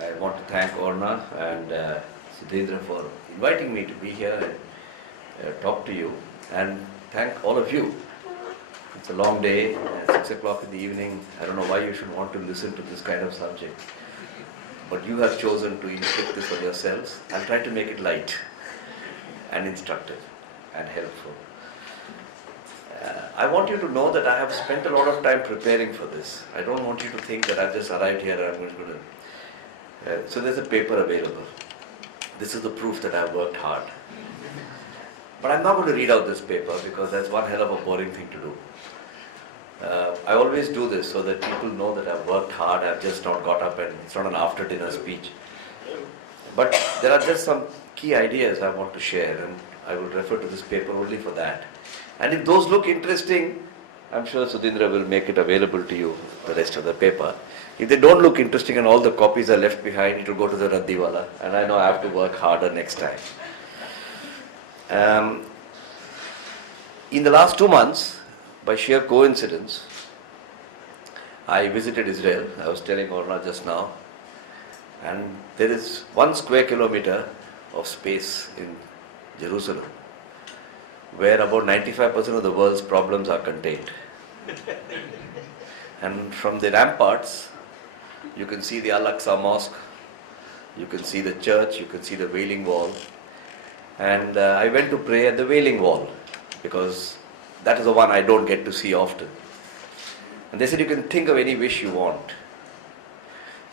I want to thank Orna and Sudhindra for inviting me to be here and talk to you, and thank all of you. It's a long day, 6 o'clock in the evening. I don't know why you should want to listen to this kind of subject, but you have chosen to inflict this on yourselves. I'll try to make it light and instructive and helpful. I want you to know that I have spent a lot of time preparing for this. I don't want you to think that I've just arrived here and I'm going to... so there's a paper available. This is the proof that I've worked hard. But I'm not going to read out this paper because that's one hell of a boring thing to do. I always do this so that people know that I've worked hard, I've just not got up and it's not an after dinner speech. But there are just some key ideas I want to share, and I will refer to this paper only for that. And if those look interesting, I'm sure Sudhindra will make it available to you, the rest of the paper. If they don't look interesting and all the copies are left behind, it will go to the Raddiwala, and I know I have to work harder next time. In the last 2 months, by sheer coincidence, I visited Israel. I was telling Orna just now, and there is 1 square kilometer of space in Jerusalem where about 95% of the world's problems are contained. And from the ramparts, you can see the Al-Aqsa Mosque, you can see the church, you can see the Wailing Wall. And I went to pray at the Wailing Wall because that is the one I don't get to see often. And they said you can think of any wish you want.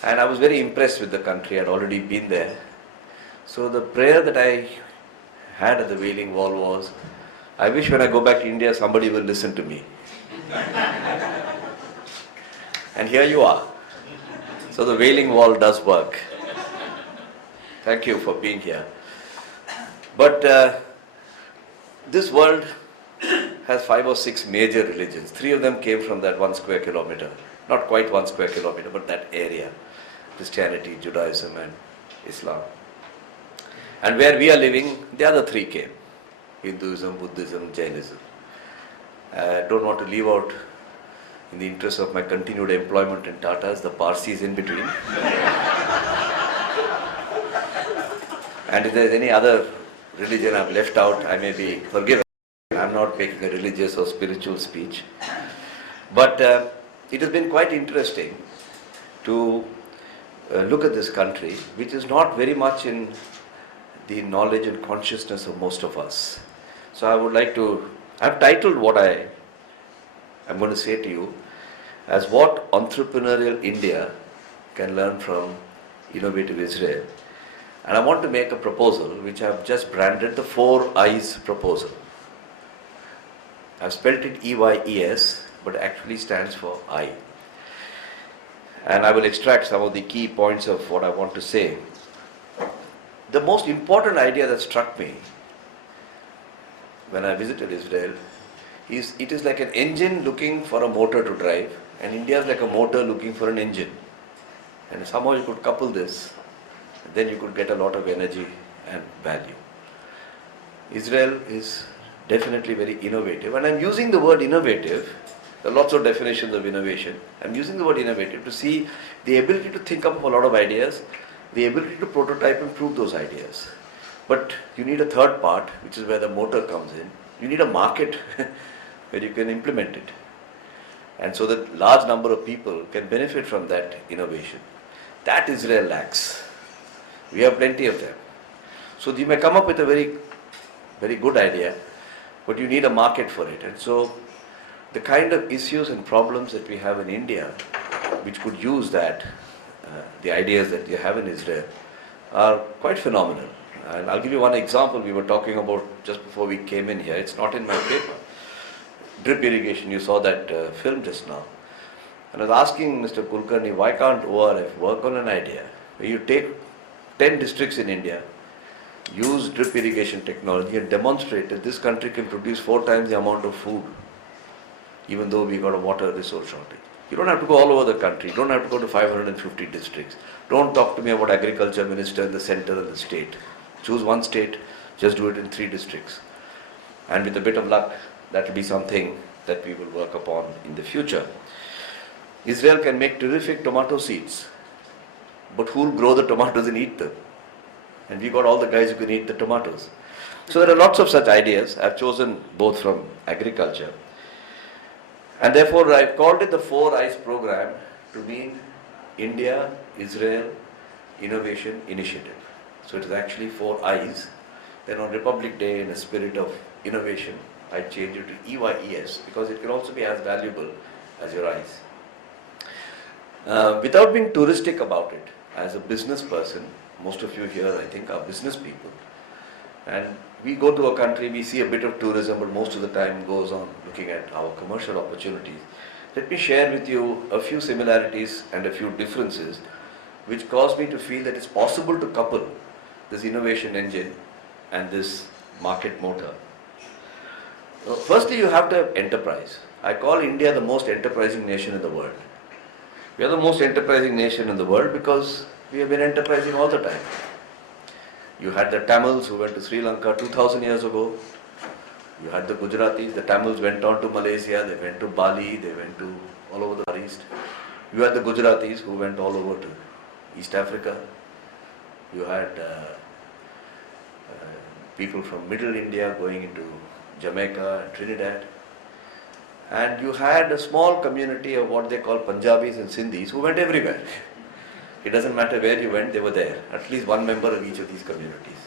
And I was very impressed with the country. I had already been there. So the prayer that I had at the Wailing Wall was, I wish when I go back to India somebody will listen to me. And here you are. So the Wailing Wall does work. Thank you for being here. But this world has 5 or 6 major religions. 3 of them came from that 1 square kilometer. Not quite 1 square kilometer, but that area. Christianity, Judaism and Islam. And where we are living, the other 3 came. Hinduism, Buddhism, Jainism. I don't want to leave out, in the interest of my continued employment in Tata's, the Parsis in between. And if there is any other religion I've left out, I may be forgiven. I'm not making a religious or spiritual speech. But it has been quite interesting to look at this country, which is not very much in the knowledge and consciousness of most of us. So I would like to, I've titled what I'm going to say to you as what entrepreneurial India can learn from innovative Israel. And I want to make a proposal which I've just branded the 4 Eyes proposal. I've spelt it EYES, but actually stands for I. And I will extract some of the key points of what I want to say. The most important idea that struck me when I visited Israel is it is like an engine looking for a motor to drive, and India is like a motor looking for an engine. And somehow you could couple this, then you could get a lot of energy and value. Israel is definitely very innovative, and I'm using the word innovative. There are lots of definitions of innovation. I'm using the word innovative to see the ability to think up a lot of ideas, the ability to prototype and prove those ideas. But you need a third part, which is where the motor comes in. You need a market where you can implement it. And so that large number of people can benefit from that innovation. That Israel lacks. We have plenty of them. So you may come up with a very, very good idea, but you need a market for it. And so the kind of issues and problems that we have in India, which could use that, the ideas that you have in Israel, are quite phenomenal. And I'll give you one example we were talking about just before we came in here. It's not in my paper. Drip irrigation, you saw that film just now. And I was asking Mr. Kulkarni, why can't ORF work on an idea where you take 10 districts in India, use drip irrigation technology and demonstrate that this country can produce 4 times the amount of food, even though we got a water resource shortage. You don't have to go all over the country. You don't have to go to 550 districts. Don't talk to me about agriculture minister in the center and the state. Choose one state, just do it in 3 districts. And with a bit of luck, that will be something that we will work upon in the future. Israel can make terrific tomato seeds. but who will grow the tomatoes and eat them? And we got all the guys who can eat the tomatoes. So there are lots of such ideas. I've chosen both from agriculture. And therefore I've called it the 4 Eyes program to mean India, Israel, Innovation Initiative. So it is actually 4 Eyes. Then on Republic Day, in a spirit of innovation, I changed it to EYES because it can also be as valuable as your eyes. Without being touristic about it, as a business person, most of you here I think are business people, and we go to a country, we see a bit of tourism, but most of the time goes on looking at our commercial opportunities. Let me share with you a few similarities and a few differences which cause me to feel that it's possible to couple this innovation engine and this market motor. Firstly, you have to have enterprise. I call India the most enterprising nation in the world. We are the most enterprising nation in the world because we have been enterprising all the time. You had the Tamils who went to Sri Lanka 2000 years ago. You had the Gujaratis, the Tamils went on to Malaysia, they went to Bali, they went to all over the Far East. You had the Gujaratis who went all over to East Africa. You had people from Middle India going into Jamaica and Trinidad. And you had a small community of what they call Punjabis and Sindhis who went everywhere. It doesn't matter where you went, they were there. At least one member of each of these communities.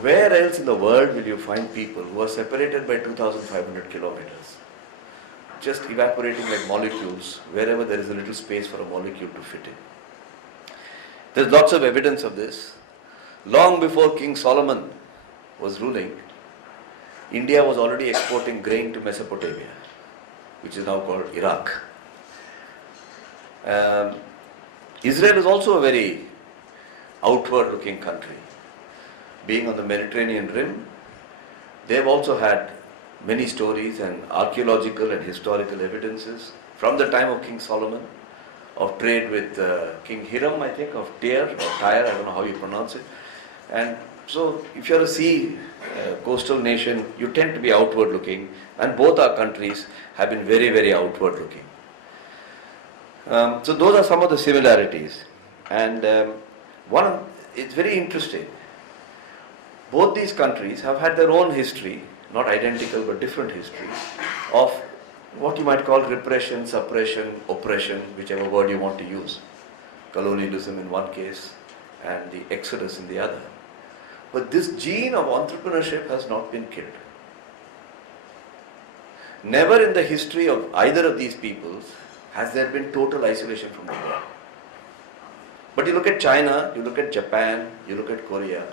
Where else in the world will you find people who are separated by 2,500 kilometers? Just evaporating like molecules wherever there is a little space for a molecule to fit in. There's lots of evidence of this. Long before King Solomon was ruling, India was already exporting grain to Mesopotamia, which is now called Iraq. Israel is also a very outward-looking country. Being on the Mediterranean rim, they have also had many stories and archaeological and historical evidences from the time of King Solomon of trade with King Hiram, I think, of Tyre, I don't know how you pronounce it. And so if you're a sea coastal nation, you tend to be outward looking, and both our countries have been very, very outward looking. So those are some of the similarities. And it's very interesting. Both these countries have had their own history, not identical but different history, of what you might call repression, suppression, oppression, whichever word you want to use. Colonialism in one case and the exodus in the other. But this gene of entrepreneurship has not been killed. Never in the history of either of these peoples has there been total isolation from the world. But you look at China, you look at Japan, you look at Korea,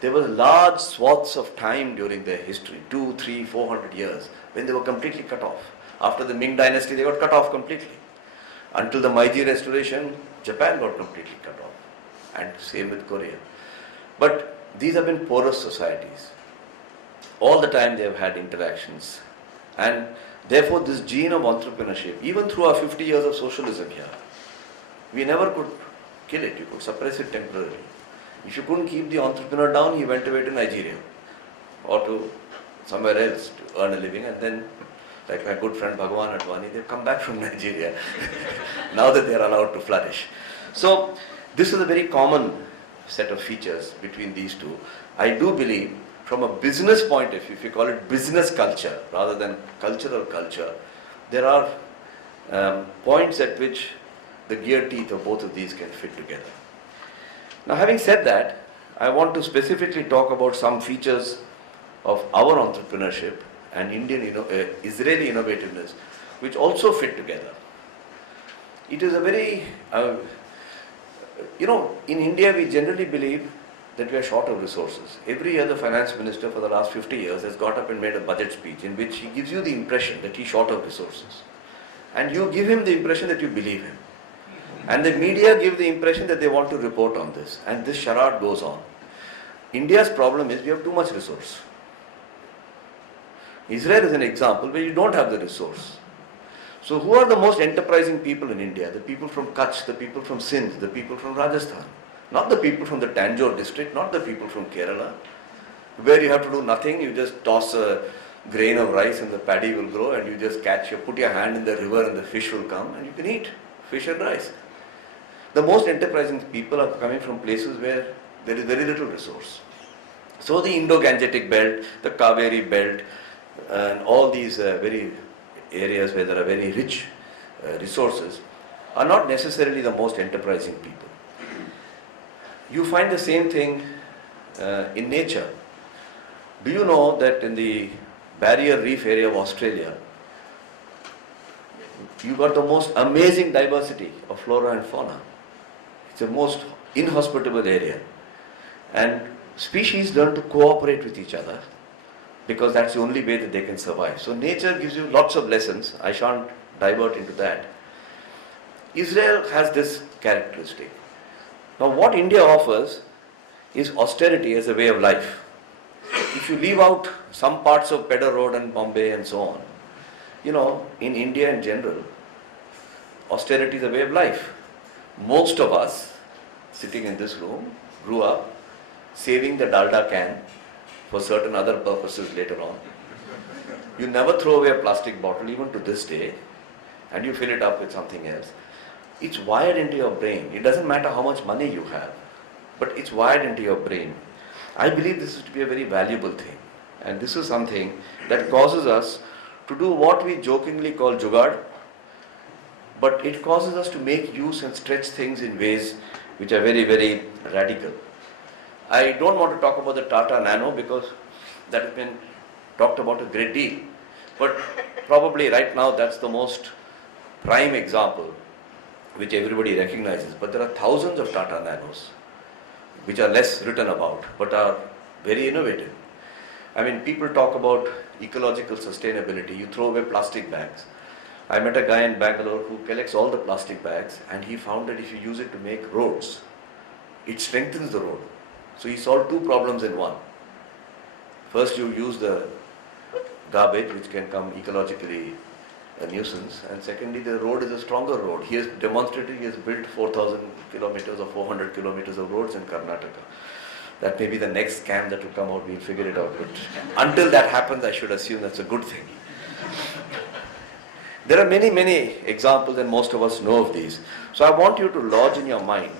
there were large swaths of time during their history, 200, 300, 400 years, when they were completely cut off. After the Ming dynasty, they got cut off completely. Until the Meiji restoration, Japan got completely cut off. And same with Korea. But these have been porous societies. All the time they have had interactions. And therefore this gene of entrepreneurship, even through our 50 years of socialism here, we never could kill it. You could suppress it temporarily. If you couldn't keep the entrepreneur down, he went away to Nigeria or to somewhere else to earn a living, and then, like my good friend Bhagwan Advani, they've come back from Nigeria now that they are allowed to flourish. So this is a very common set of features between these two. I do believe from a business point of view, if you call it business culture rather than cultural culture, there are points at which the gear teeth of both of these can fit together. Now, having said that, I want to specifically talk about some features of our entrepreneurship and Israeli innovativeness, which also fit together. It is a very, in India we generally believe that we are short of resources. Every other finance minister for the last 50 years has got up and made a budget speech in which he gives you the impression that he's short of resources. And you give him the impression that you believe him. And the media give the impression that they want to report on this. And this charade goes on. India's problem is we have too much resource. Israel is an example where you don't have the resource. So who are the most enterprising people in India? The people from Kutch, the people from Sindh, the people from Rajasthan. Not the people from the Tanjore district, not the people from Kerala, where you have to do nothing, you just toss a grain of rice and the paddy will grow, and you just put your hand in the river and the fish will come and you can eat fish and rice. The most enterprising people are coming from places where there is very little resource. So the Indo-Gangetic belt, the Kaveri belt, and all these very areas where there are very rich resources are not necessarily the most enterprising people. You find the same thing in nature. Do you know that in the Barrier Reef area of Australia, you got the most amazing diversity of flora and fauna. It's the most inhospitable area. And species learn to cooperate with each other because that's the only way that they can survive. So nature gives you lots of lessons. I shan't divert into that. Israel has this characteristic. Now what India offers is austerity as a way of life. If you leave out some parts of Pedder Road and Bombay and so on, you know, in India in general, austerity is a way of life. Most of us sitting in this room grew up saving the dalda can for certain other purposes later on. You never throw away a plastic bottle even to this day, and you fill it up with something else. It's wired into your brain. It doesn't matter how much money you have, but it's wired into your brain. I believe this is to be a very valuable thing, and this is something that causes us to do what we jokingly call jugad, but it causes us to make use and stretch things in ways which are very, very radical. I don't want to talk about the Tata Nano because that has been talked about a great deal, but probably right now that's the most prime example which everybody recognizes. But there are thousands of Tata Nanos which are less written about but are very innovative. I mean, people talk about ecological sustainability. You throw away plastic bags. I met a guy in Bangalore who collects all the plastic bags, and he found that if you use it to make roads, it strengthens the road. So he solved two problems in one. First, you use the garbage, which can come ecologically a nuisance, and secondly, the road is a stronger road. He has demonstrated, he has built 4,000 kilometers or 400 kilometers of roads in Karnataka. That may be the next scam that will come out, we'll figure it out. But until that happens, I should assume that's a good thing. There are many, many examples, and most of us know of these. So I want you to lodge in your mind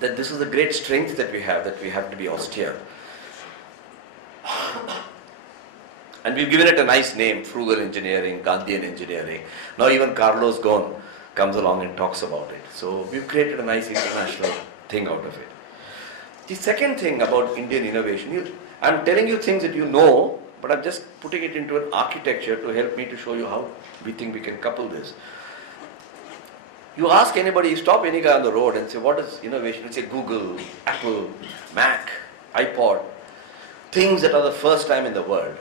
that this is a great strength that we have to be austere. And we've given it a nice name, frugal engineering, Gandhian engineering. Now even Carlos Ghosn comes along and talks about it. So we've created a nice international thing out of it. The second thing about Indian innovation, I'm telling you things that you know, but I'm just putting it into an architecture to help me to show you how we think we can couple this. You ask anybody, you stop any guy on the road and say, what is innovation? You say Google, Apple, Mac, iPod, things that are the first time in the world.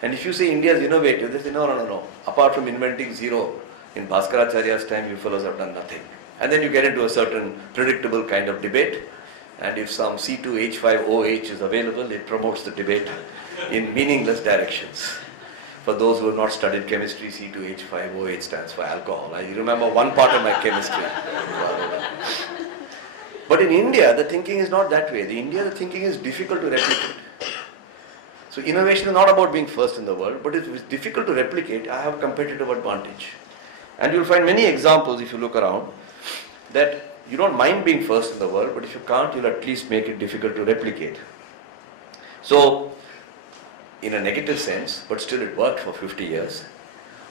And if you say India is innovative, they say, no. Apart from inventing zero, in Bhaskaracharya's time, you fellows have done nothing. And then you get into a certain predictable kind of debate. And if some C2H5OH is available, it promotes the debate in meaningless directions. For those who have not studied chemistry, C2H5OH stands for alcohol. I remember one part of my chemistry. But in India, the thinking is not that way. In India, the thinking is difficult to replicate. So innovation is not about being first in the world, but if it's difficult to replicate, I have a competitive advantage. And you'll find many examples if you look around that you don't mind being first in the world, but if you can't, you'll at least make it difficult to replicate. So, in a negative sense, but still it worked for 50 years.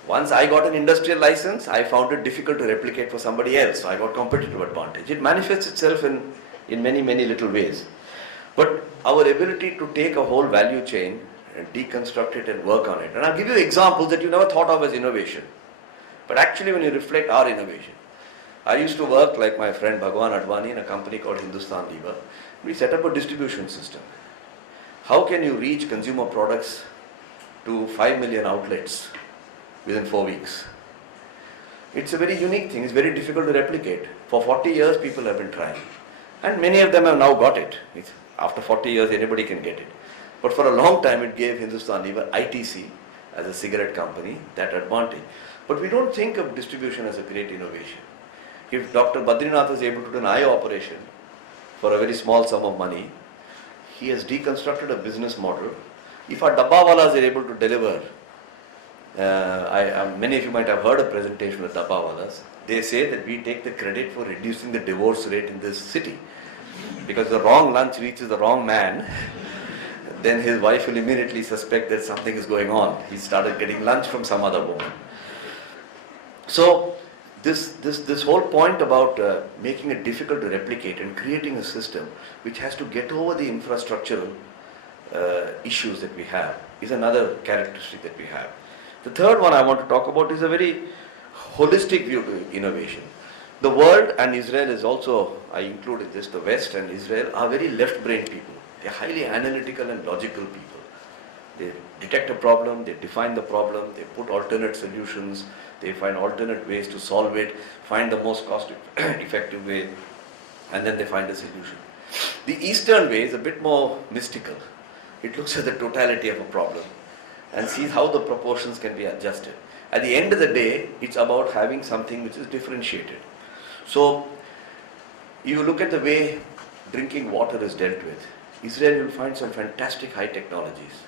Once I got an industrial license, I found it difficult to replicate for somebody else, so I got competitive advantage. It manifests itself in many, many little ways. But our ability to take a whole value chain and deconstruct it and work on it. And I'll give you examples that you never thought of as innovation. But actually when you reflect our innovation. I used to work like my friend Bhagwan Advani in a company called Hindustan Lever. We set up a distribution system. How can you reach consumer products to 5 million outlets within 4 weeks? It's a very unique thing. It's very difficult to replicate. For 40 years people have been trying. And many of them have now got it. After 40 years, anybody can get it. But for a long time, it gave Hindustan Lever, ITC, as a cigarette company, that advantage. But we don't think of distribution as a great innovation. If Dr. Badrinath is able to do an eye operation for a very small sum of money, he has deconstructed a business model. If our dabbawalas are able to deliver Many of you might have heard a presentation with Dabbawalas. They say that we take the credit for reducing the divorce rate in this city. Because the wrong lunch reaches the wrong man, then his wife will immediately suspect that something is going on. He started getting lunch from some other woman. So this whole point about making it difficult to replicate and creating a system which has to get over the infrastructural issues that we have is another characteristic that we have. The third one I want to talk about is a very holistic view to innovation. The world, and Israel is also, I included this, the West and Israel are very left-brain people. They're highly analytical and logical people. They detect a problem, they define the problem, they put alternate solutions, they find alternate ways to solve it, find the most cost-effective way, and then they find a solution. The Eastern way is a bit more mystical. It looks at the totality of a problem and sees how the proportions can be adjusted. At the end of the day, it's about having something which is differentiated. So, you look at the way drinking water is dealt with. Israel will find some fantastic high technologies.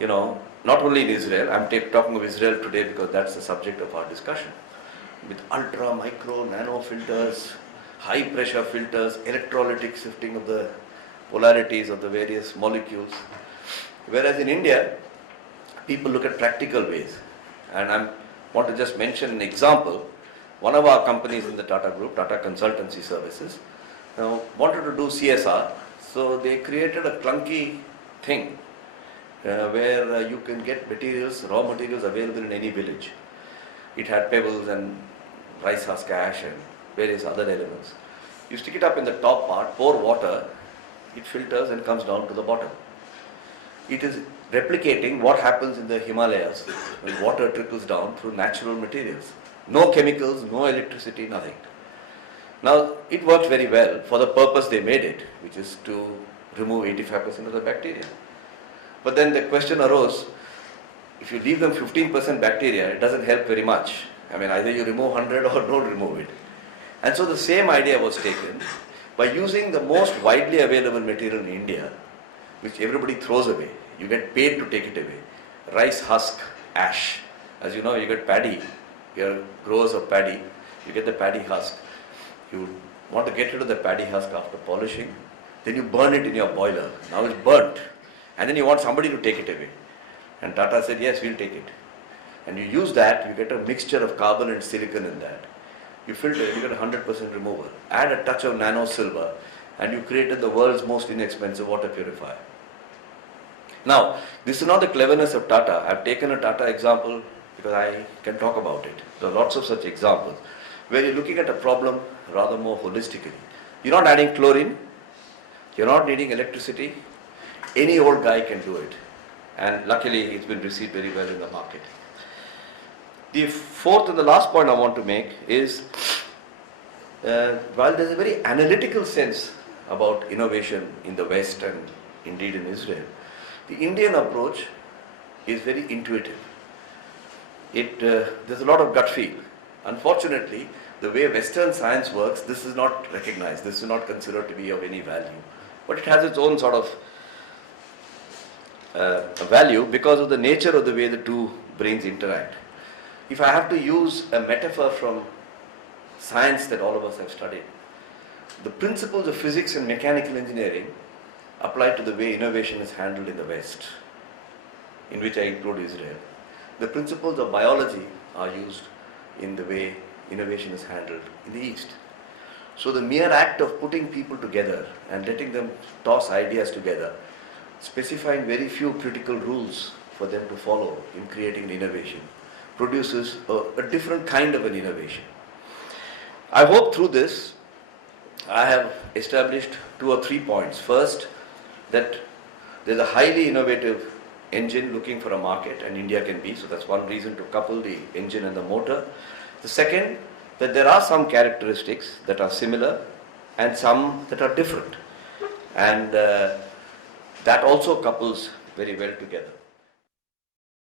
You know, not only in Israel, I'm talking of Israel today because that's the subject of our discussion. With ultra, micro, nano filters, high pressure filters, electrolytic shifting of the polarities of the various molecules. Whereas in India, people look at practical ways. And I want to just mention an example. One of our companies in the Tata Group, Tata Consultancy Services, wanted to do CSR. So they created a clunky thing where you can get materials, raw materials available in any village. It had pebbles and rice husk ash and various other elements. You stick it up in the top part, pour water, it filters and comes down to the bottom. It is replicating what happens in the Himalayas when water trickles down through natural materials. No chemicals, no electricity, nothing. Now, it worked very well for the purpose they made it, which is to remove 85% of the bacteria. But then the question arose, if you leave them 15% bacteria, it doesn't help very much. I mean, either you remove 100 or don't remove it. And so the same idea was taken by using the most widely available material in India, which everybody throws away. You get paid to take it away. Rice husk ash. As you know, you get paddy. Your growers of paddy, you get the paddy husk. You want to get rid of the paddy husk after polishing, then you burn it in your boiler. Now it's burnt. And then you want somebody to take it away. And Tata said, yes, we'll take it. And you use that, you get a mixture of carbon and silicon in that. You filter it, you get 100% removal. Add a touch of nano silver, and you created the world's most inexpensive water purifier. Now, this is not the cleverness of Tata. I've taken a Tata example because I can talk about it. There are lots of such examples where you're looking at a problem rather more holistically. You're not adding chlorine, you're not needing electricity. Any old guy can do it. And luckily, it's been received very well in the market. The fourth and the last point I want to make is, while there's a very analytical sense about innovation in the West and indeed in Israel, the Indian approach is very intuitive. There's a lot of gut feel. Unfortunately, the way Western science works, this is not recognized, this is not considered to be of any value. But it has its own sort of value because of the nature of the way the two brains interact. If I have to use a metaphor from science that all of us have studied, the principles of physics and mechanical engineering apply to the way innovation is handled in the West, in which I include Israel. The principles of biology are used in the way innovation is handled in the East. So the mere act of putting people together and letting them toss ideas together, specifying very few critical rules for them to follow in creating an innovation, produces a different kind of an innovation. I hope through this I have established 2 or 3 points. First, that there's a highly innovative engine looking for a market, and India can be, so that's one reason to couple the engine and the motor. The second, that there are some characteristics that are similar and some that are different, and that also couples very well together.